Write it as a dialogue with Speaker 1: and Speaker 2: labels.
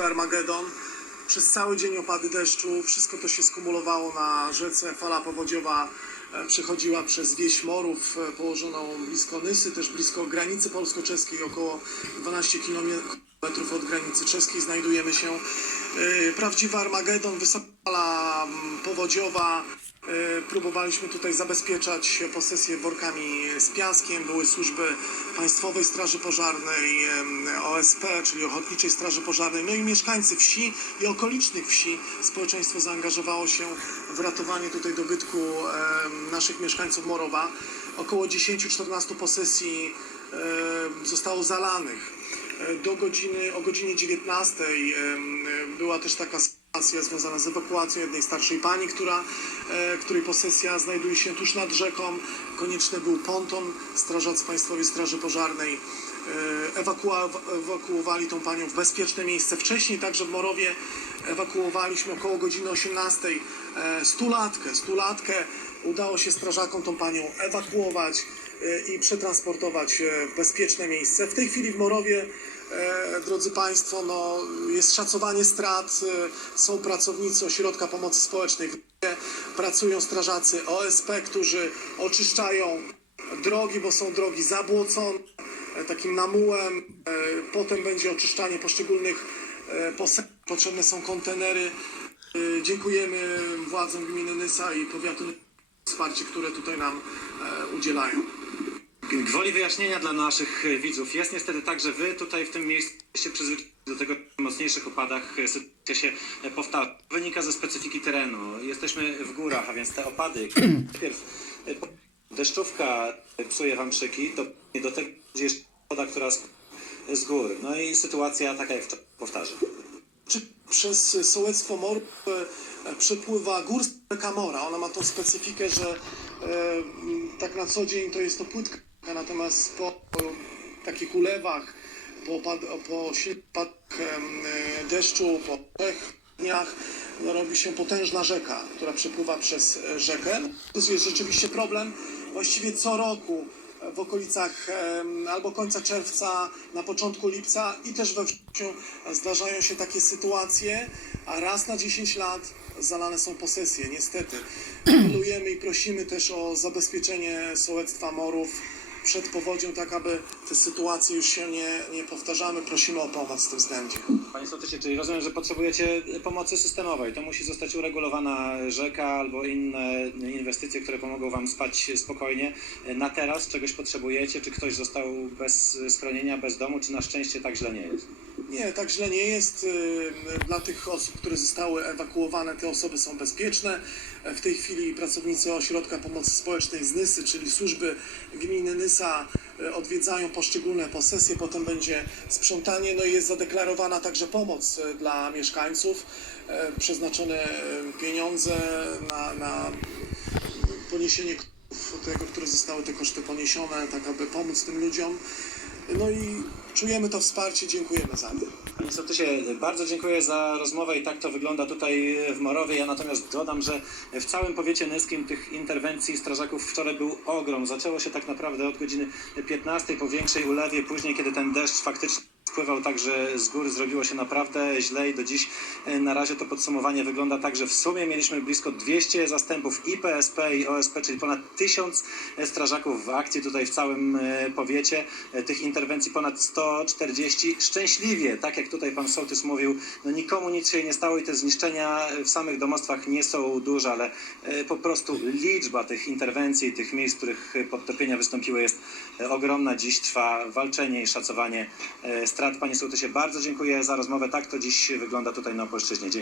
Speaker 1: Armagedon. Przez cały dzień opady deszczu, wszystko to się skumulowało na rzece. Fala powodziowa e, przechodziła przez wieś Morów, e, położoną blisko Nysy, też blisko granicy polsko-czeskiej, około 12 km od granicy czeskiej znajdujemy się. E, Prawdziwy Armagedon, wysoka fala mm, powodziowa. E, Próbowaliśmy tutaj zabezpieczać posesję workami z piaskiem. Były służby Państwowej Straży Pożarnej, OSP, czyli Ochotniczej Straży Pożarnej, no i mieszkańcy wsi i okolicznych wsi. Społeczeństwo zaangażowało się w ratowanie tutaj dobytku naszych mieszkańców Morowa. Około 10-14 posesji zostało zalanych. E, Do godziny, o godzinie 19 em, była też taka związana z ewakuacją jednej starszej pani, która, e, której posesja znajduje się tuż nad rzeką. Konieczny był ponton. Strażacy Państwowej Straży Pożarnej e, ewakuowali tą panią w bezpieczne miejsce. Wcześniej także w Morowie ewakuowaliśmy około godziny 18 e, stulatkę. Stulatkę udało się strażakom tą panią ewakuować i przetransportować w bezpieczne miejsce. W tej chwili w Morowie drodzy Państwo, no, jest szacowanie strat, e, są pracownicy Ośrodka Pomocy Społecznej, Gdyni, pracują strażacy OSP, którzy oczyszczają drogi, bo są drogi zabłocone e, takim namułem, e, potem będzie oczyszczanie poszczególnych e, posesji, potrzebne są kontenery. E, Dziękujemy władzom gminy Nysa i powiatu Nysa wsparcie, które tutaj nam e, udzielają.
Speaker 2: Gwoli wyjaśnienia dla naszych e, widzów. Jest niestety tak, że wy tutaj w tym miejscu jesteście przyzwyczajeni do tego, w mocniejszych opadach e, sytuacja się e, powtarza. Wynika ze specyfiki terenu. Jesteśmy w górach, a więc te opady, najpierw deszczówka psuje wam szyki, to do tego jeszcze woda, która z, z gór. No i sytuacja taka jak wczoraj powtarza.
Speaker 1: Czy przez sołectwo Morów e, przepływa górska rzeka Mora. Ona ma tą specyfikę, że e, tak na co dzień to jest to płytka, natomiast po, takich ulewach, po, po e, deszczu, po trzech dniach no, robi się potężna rzeka, która przepływa przez e, rzekę. To jest rzeczywiście problem. Właściwie co roku w okolicach albo końca czerwca, na początku lipca i też we wrześniu zdarzają się takie sytuacje, a raz na 10 lat zalane są posesje, niestety. Apelujemy i prosimy też o zabezpieczenie sołectwa Morów przed powodzią, tak aby te sytuacje już się nie, nie powtarzały. Prosimy o pomoc w tym względzie.
Speaker 2: Panie sołtysie, czyli rozumiem, że potrzebujecie pomocy systemowej. To musi zostać uregulowana rzeka albo inne inwestycje, które pomogą wam spać spokojnie. Na teraz czegoś potrzebujecie? Czy ktoś został bez schronienia, bez domu, czy na szczęście tak źle nie jest?
Speaker 1: Nie, tak źle nie jest. Dla tych osób, które zostały ewakuowane, te osoby są bezpieczne. W tej chwili pracownicy Ośrodka Pomocy Społecznej z Nysy, czyli służby gminy Nysa, y, odwiedzają poszczególne posesje, potem będzie sprzątanie, no i jest zadeklarowana także pomoc y, dla mieszkańców, y, przeznaczone pieniądze na, na poniesienie tego, które zostały te koszty poniesione, tak aby pomóc tym ludziom. No i czujemy to wsparcie, dziękujemy za to.
Speaker 2: Panie sołtysie, bardzo dziękuję za rozmowę i tak to wygląda tutaj w Morowie. Ja natomiast dodam, że w całym powiecie nyskim tych interwencji strażaków wczoraj był ogrom. Zaczęło się tak naprawdę od godziny 15 po większej ulewie, później kiedy ten deszcz faktycznie spływał także z góry, zrobiło się naprawdę źle i do dziś e, na razie to podsumowanie wygląda tak, że w sumie mieliśmy blisko 200 zastępów i PSP i OSP, czyli ponad 1000 strażaków w akcji tutaj w całym e, powiecie. E, Tych interwencji ponad 140. Szczęśliwie, tak jak tutaj pan sołtys mówił, no nikomu nic się nie stało i te zniszczenia w samych domostwach nie są duże, ale e, po prostu liczba tych interwencji, tych miejsc, w których podtopienia wystąpiły jest e, ogromna. Dziś trwa walczenie i szacowanie e, strat. Panie sołtysie, bardzo dziękuję za rozmowę. Tak to dziś wygląda tutaj na Opolszczyźnie. Dziękuję.